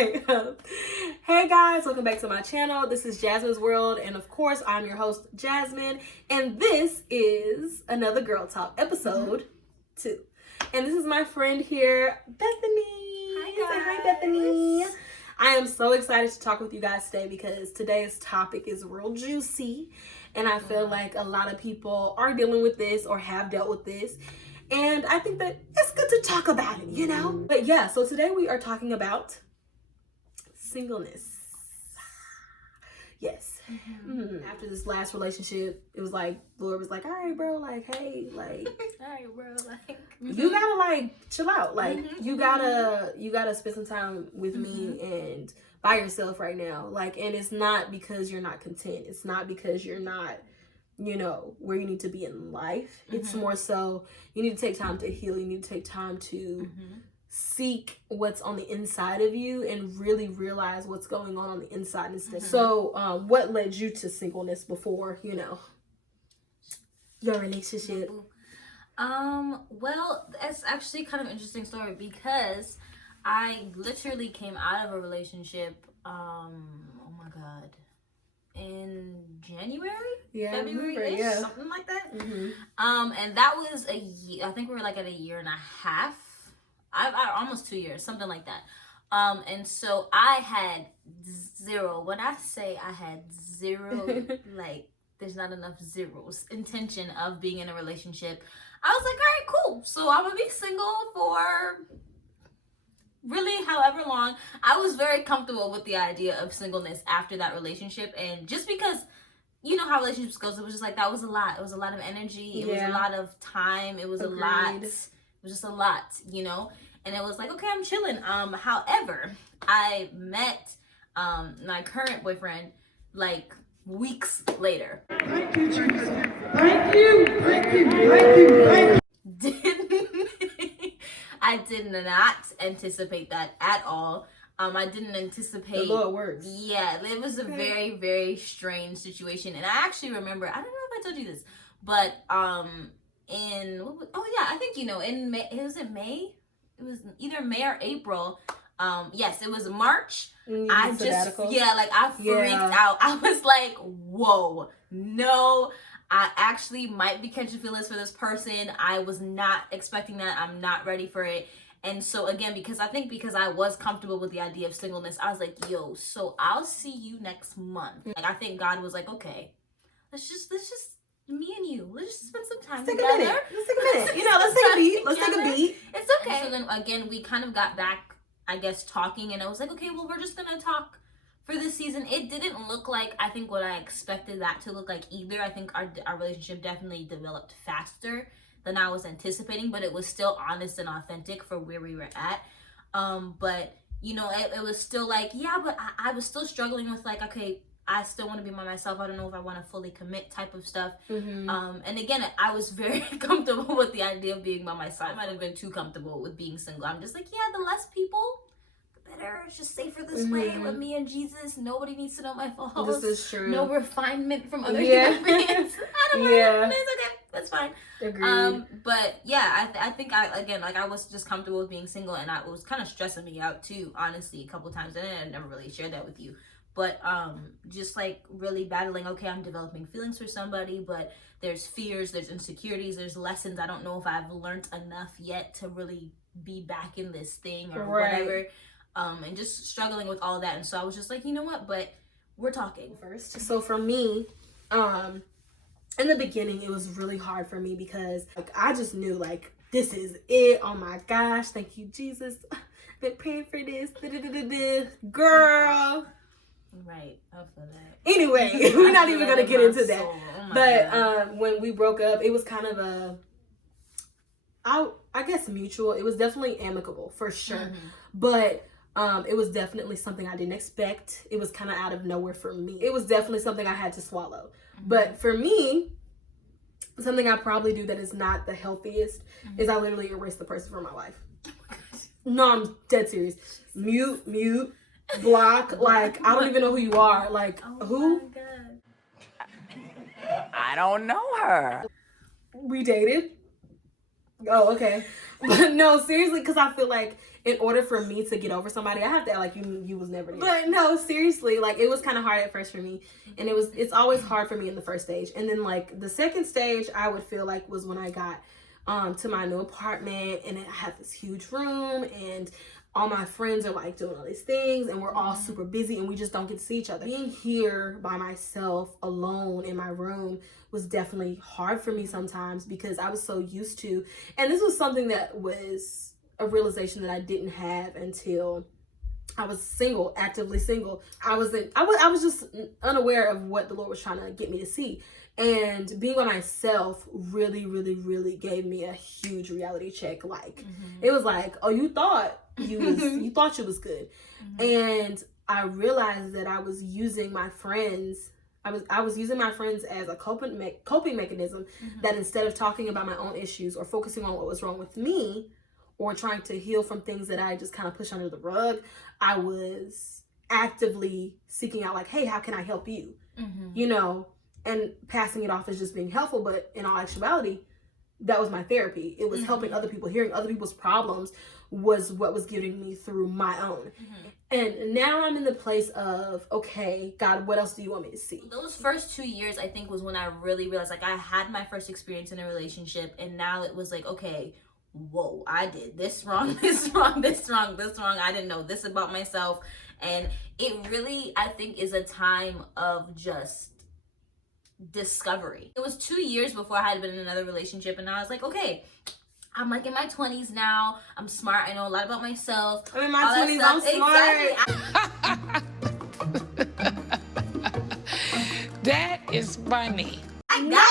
Okay. Hey guys, welcome back to my channel. This is Jasmine's World, and of course, I'm your host, Jasmine, and this is another Girl Talk episode 2. And this is my friend here, Bethany. Hi guys. Say hi, Bethany. I am so excited to talk with you guys today because today's topic is real juicy, and I feel like a lot of people are dealing with this or have dealt with this. And I think that it's good to talk about it, you know? But yeah, so today we are talking about singleness. Yes. After this last relationship, it was like, Lord was like, all right, bro, like, hey, like, all right, bro, like, you gotta like chill out. Like, you gotta spend some time with me and by yourself right now. Like, and it's not because you're not content. It's not because you're not, you know, where you need to be in life. It's more so you need to take time to heal. You need to take time to seek what's on the inside of you and really realize what's going on the inside instead. So what led you to singleness before, you know, your relationship? Well, that's actually kind of an interesting story because I literally came out of a relationship oh my god, in January, February-ish, something like that. And that was a year. I think we were like at a year and a half. I almost 2 years, something like that. And so I had zero. When I say I had zero, like there's not enough zeros intention of being in a relationship. I was like, all right, cool. So I'm gonna be single for really however long. I was very comfortable with the idea of singleness after that relationship, and just because you know how relationships goes, it was just like that was a lot. It was a lot of energy. It was a lot of time. It was a lot. It was just a lot, you know. And it was like, okay, I'm chilling. However, I met my current boyfriend like weeks later. Thank you, Jesus. Thank you. Thank you. Thank you. Thank you. I did not anticipate that at all. I didn't anticipate. The Lord works. Yeah, it was a very, very strange situation. And I actually remember, I don't know if I told you this, but I think you know, in May, was it May? It was either May or April. Yes, it was March. I freaked out. I was like, whoa, no. I actually might be catching feelings for this person. I was not expecting that. I'm not ready for it. And so again, because I was comfortable with the idea of singleness, I was like, yo, so I'll see you next month. Like, I think God was like, okay, let's just me and you, let's just spend some time together. Let's take a minute. You know, let's take a beat. Let's take a beat. It's okay. And so then again, we kind of got back, I guess, talking, and I was like, okay, well, we're just gonna talk for this season. It didn't look like, I think, what I expected that to look like either. I think our relationship definitely developed faster than I was anticipating, but it was still honest and authentic for where we were at. But you know, it was still like, yeah, but I was still struggling with like, okay, I still want to be by myself. I don't know if I want to fully commit type of stuff. And again, I was very comfortable with the idea of being by myself. I might have been too comfortable with being single. I'm just like, yeah, the less people, the better. It's just safer this way with me and Jesus. Nobody needs to know my faults. This is true. No refinement from other human beings. I don't mind. It's okay. That's fine. Agreed. But yeah, I think I was just comfortable with being single, and it was kind of stressing me out too, honestly, a couple times. And I never really shared that with you. But just like really battling, okay, I'm developing feelings for somebody, but there's fears, there's insecurities, there's lessons. I don't know if I've learned enough yet to really be back in this thing or whatever. And just struggling with all that. And so I was just like, you know what, but we're talking first. So for me, in the beginning, it was really hard for me because like I just knew like, this is it. Oh my gosh, thank you, Jesus. I've been praying for this. Girl. Right, I feel that. Anyway, we're not even gonna get into that. Oh but when we broke up, it was kind of I guess mutual. It was definitely amicable for sure, but it was definitely something I didn't expect. It was kind of out of nowhere for me. It was definitely something I had to swallow. But for me, something I probably do that is not the healthiest is I literally erase the person from my life. No, I'm dead serious. Mute. Block, like I don't even know who you are. Like who? My God. I don't know her. We dated. Oh, okay. But no, seriously, because I feel like in order for me to get over somebody, I have to act like you was never there. But no, seriously, like it was kind of hard at first for me, and it's always hard for me in the first stage, and then like the second stage, I would feel like was when I got to my new apartment, and I have this huge room, and all my friends are like doing all these things, and we're all super busy, and we just don't get to see each other. Being here by myself, alone in my room, was definitely hard for me sometimes because I was so used to, and this was something that was a realization that I didn't have until I was single, actively single. I was just unaware of what the Lord was trying to get me to see. And being by myself really, really, really gave me a huge reality check. Like, it was like, oh, you thought you was good. And I realized that I was using my friends. I was using my friends as a coping mechanism, that instead of talking about my own issues or focusing on what was wrong with me or trying to heal from things that I just kind of push under the rug, I was actively seeking out like, hey, how can I help you? You know, and passing it off as just being helpful. But in all actuality, that was my therapy. It was helping other people, hearing other people's problems was what was getting me through my own. And now I'm in the place of, okay, God, what else do you want me to see? Those first 2 years, I think, was when I really realized, like, I had my first experience in a relationship, and now it was like, okay, whoa, I did this wrong, this wrong, this wrong, this wrong. I didn't know this about myself. And it really, I think, is a time of just discovery. It was 2 years before I had been in another relationship, and I was like, okay, I'm like in my 20s now. I'm smart. I know a lot about myself. I'm in my 20s. I'm smart. Exactly. That is funny. I got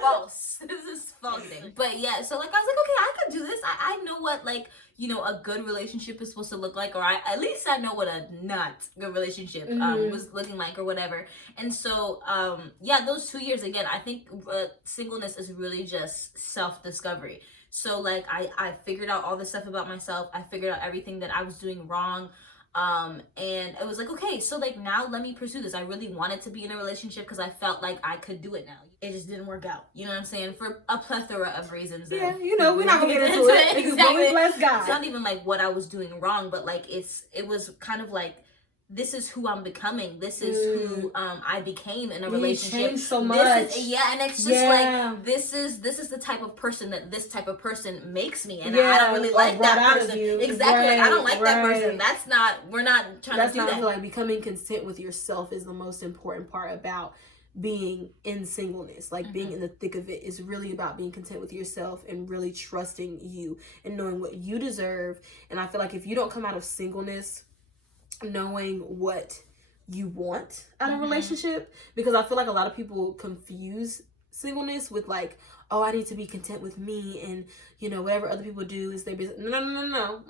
false. This is false. But yeah, so like I was like, okay, I could do this. I know what, like, you know, a good relationship is supposed to look like, or at least I know what a not good relationship was looking like, or whatever. And so yeah, those 2 years, again, I think singleness is really just self-discovery. So like I figured out all this stuff about myself. I figured out everything that I was doing wrong. And it was like, okay, so like now let me pursue this. I really wanted to be in a relationship because I felt like I could do it now. It just didn't work out. You know what I'm saying? For a plethora of reasons. Yeah, you know, we're not gonna get into it. Exactly. We bless God. It's not even like what I was doing wrong, but like it was kind of like, this is who I'm becoming. This is who I became in a relationship. You changed so much. And it's just like this is the type of person that this type of person makes me, and I don't really like that person. Exactly, like I don't like that person. That's not. We're not trying to do that. I feel like becoming content with yourself is the most important part about being in singleness. Like being in the thick of it is really about being content with yourself and really trusting you and knowing what you deserve. And I feel like if you don't come out of singleness knowing what you want out of a relationship, because I feel like a lot of people confuse singleness with like, oh, I need to be content with me, and you know, whatever other people do is their business. No.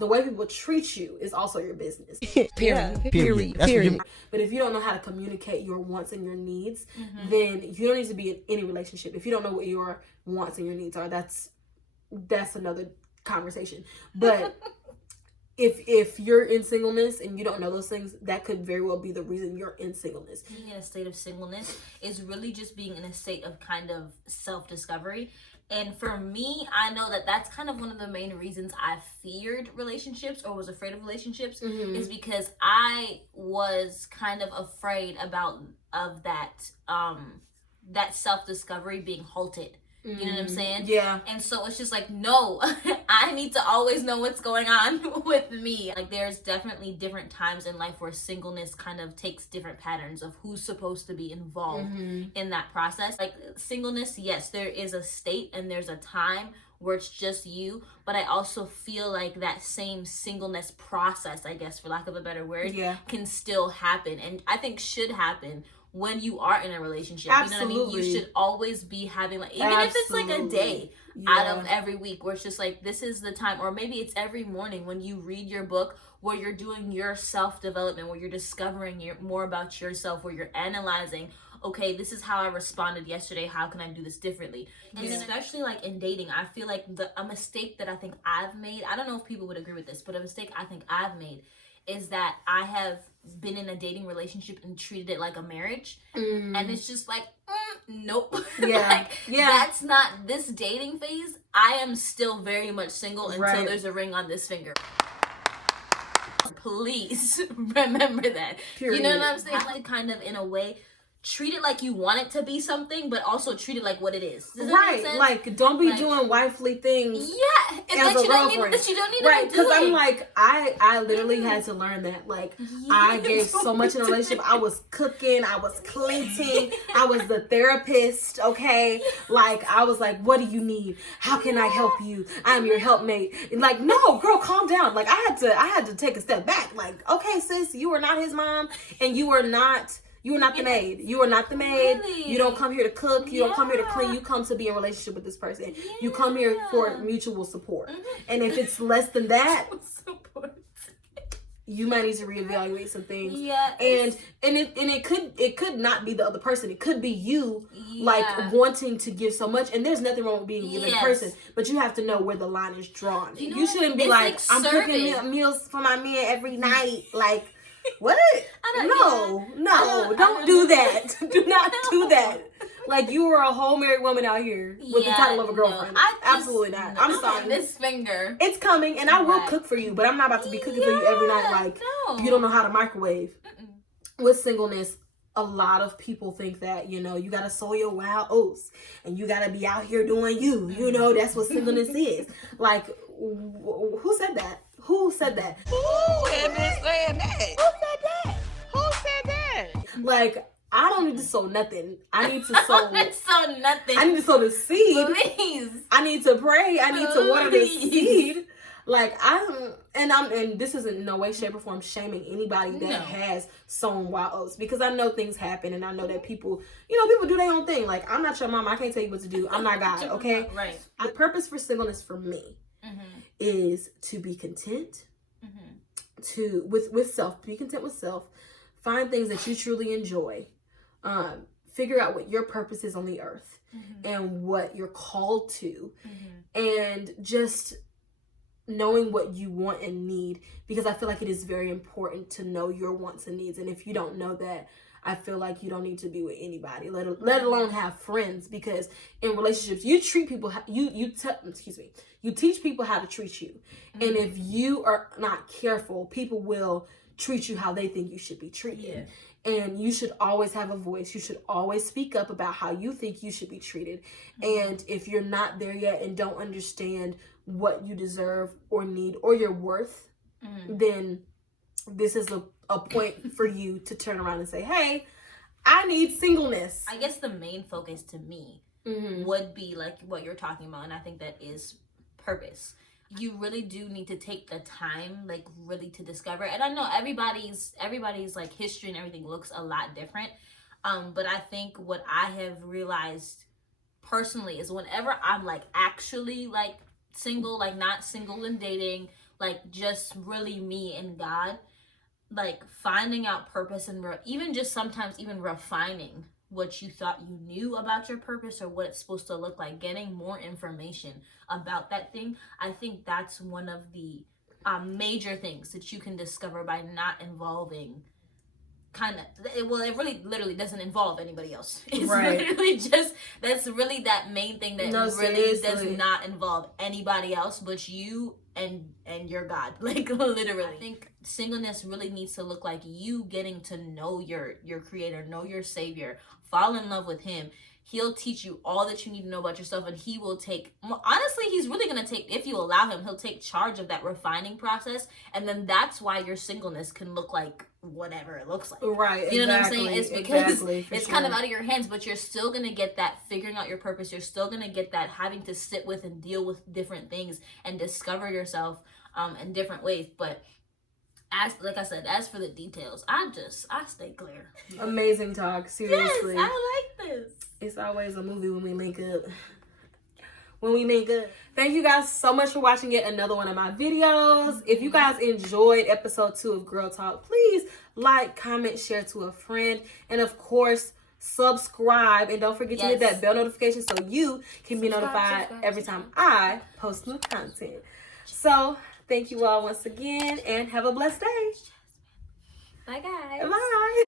The way people treat you is also your business. Period. But if you don't know how to communicate your wants and your needs, then you don't need to be in any relationship. If you don't know what your wants and your needs are, that's another conversation. But if you're in singleness and you don't know those things, that could very well be the reason you're in singleness. Being in a state of singleness is really just being in a state of kind of self-discovery. And for me, I know that that's kind of one of the main reasons I feared relationships or was afraid of relationships, is because I was kind of afraid of that self-discovery being halted. You know what I'm saying? Yeah. And so it's just like, no, I need to always know what's going on with me. Like there's definitely different times in life where singleness kind of takes different patterns of who's supposed to be involved in that process. Like singleness, yes, there is a state and there's a time where it's just you, but I also feel like that same singleness process, I guess, for lack of a better word, can still happen, and I think should happen when you are in a relationship. Absolutely. You know what I mean? You should always be having, like, even if it's like a day out of every week where it's just like, this is the time, or maybe it's every morning when you read your book, where you're doing your self-development, where you're discovering more about yourself, where you're analyzing, okay, this is how I responded yesterday, how can I do this differently? And especially like in dating, I feel like a mistake that I think I've made, I don't know if people would agree with this, but a mistake I think I've made is that I have been in a dating relationship and treated it like a marriage. And it's just like, nope. Yeah. Like, Yeah. that's not this dating phase. I am still very much single until Right. there's a ring on this finger. Please remember that. Period. You know what I'm saying? Like, kind of, in a way, treat it like you want it to be something, but also treat it like what it is. Does that Right. make sense? Like, don't be Like, doing wifely things. Yeah. As That a you don't girlfriend. need, that you don't need Right, to be because I'm doing. like, I literally had to learn that. Like, I gave so much in a relationship. I was cooking, I was cleansing, I was the therapist, okay? Like, I was like, what do you need? How can I help you? I'm your helpmate. Like, no, girl, calm down. Like, I had to take a step back. Like, okay, sis, you are not his mom, and you are not the maid. You are not the maid. Really? You don't come here to cook. You don't come here to clean. You come to be in a relationship with this person. You come here for mutual support. And if it's less than that, you might need to reevaluate some things. Yeah. And it could not be the other person. It could be you, like, wanting to give so much. And there's nothing wrong with being a giving person, but you have to know where the line is drawn. You know You shouldn't be like, I'm serving. cooking meals for my man every night. Like, what? No, don't do that. Do not do that. Like, you are a whole married woman out here with the title of a girlfriend. Absolutely not. I'm sorry. This finger. It's coming, and I will cook for you, but I'm not about to be cooking for you every night. Like, you don't know how to microwave. With singleness, a lot of people think that, you know, you gotta sow your wild oats and you gotta be out here doing you. You know, that's what singleness is. Like, who said that? Who said that? Who had been saying that? Who said that? Who said that? Like, I don't need to sow nothing. I need to sow. So nothing. I need to sow the seed. Please. I need to pray. I need to water the seed. Like, and this isn't in no way, shape, or form shaming anybody that has sown wild oats, because I know things happen, and I know that people do their own thing. Like, I'm not your mom. I can't tell you what to do. I'm not God. Okay. Right. The purpose for singleness for me is to be content, with self, be content with self, find things that you truly enjoy, figure out what your purpose is on the earth and what you're called to, and just knowing what you want and need, because I feel like it is very important to know your wants and needs. And if you don't know that, I feel like you don't need to be with anybody, let alone have friends, because in relationships you treat people you teach people how to treat you. And if you are not careful, people will treat you how they think you should be treated. And you should always have a voice. You should always speak up about how you think you should be treated. And if you're not there yet and don't understand what you deserve or need or your worth, then this is a point for you to turn around and say, hey, I need singleness. I guess the main focus to me would be like what you're talking about, and I think that is purpose. You really do need to take the time, like, really to discover. And I know everybody's like history and everything looks a lot different. But I think what I have realized personally is whenever I'm like actually like single, like not single and dating, like just really me and God, like finding out purpose and even just sometimes even refining what you thought you knew about your purpose or what it's supposed to look like, getting more information about that thing. I think that's one of the major things that you can discover by not involving it really literally doesn't involve anybody else. It's literally just, that's really that main thing that really does not involve anybody else but you and your God. Like, literally. I think singleness really needs to look like you getting to know your creator, know your savior, fall in love with him. He'll teach you all that you need to know about yourself, and he will honestly, he's really going to take, if you allow him, he'll take charge of that refining process. And then that's why your singleness can look like whatever it looks like. Right. You know what I'm saying? It's because it's kind of out of your hands, but you're still going to get that figuring out your purpose. You're still going to get that having to sit with and deal with different things and discover yourself in different ways. But like I said, as for the details, I stay clear. Amazing talk. Seriously. Yes, I like this. It's always a movie when we link up. Thank you guys so much for watching yet another one of my videos. If you guys enjoyed episode 2 of Girl Talk, please like, comment, share to a friend, and of course, subscribe. And don't forget to hit that bell notification so you can be notified every time I post new content. So thank you all once again, and have a blessed day. Bye, guys. Bye.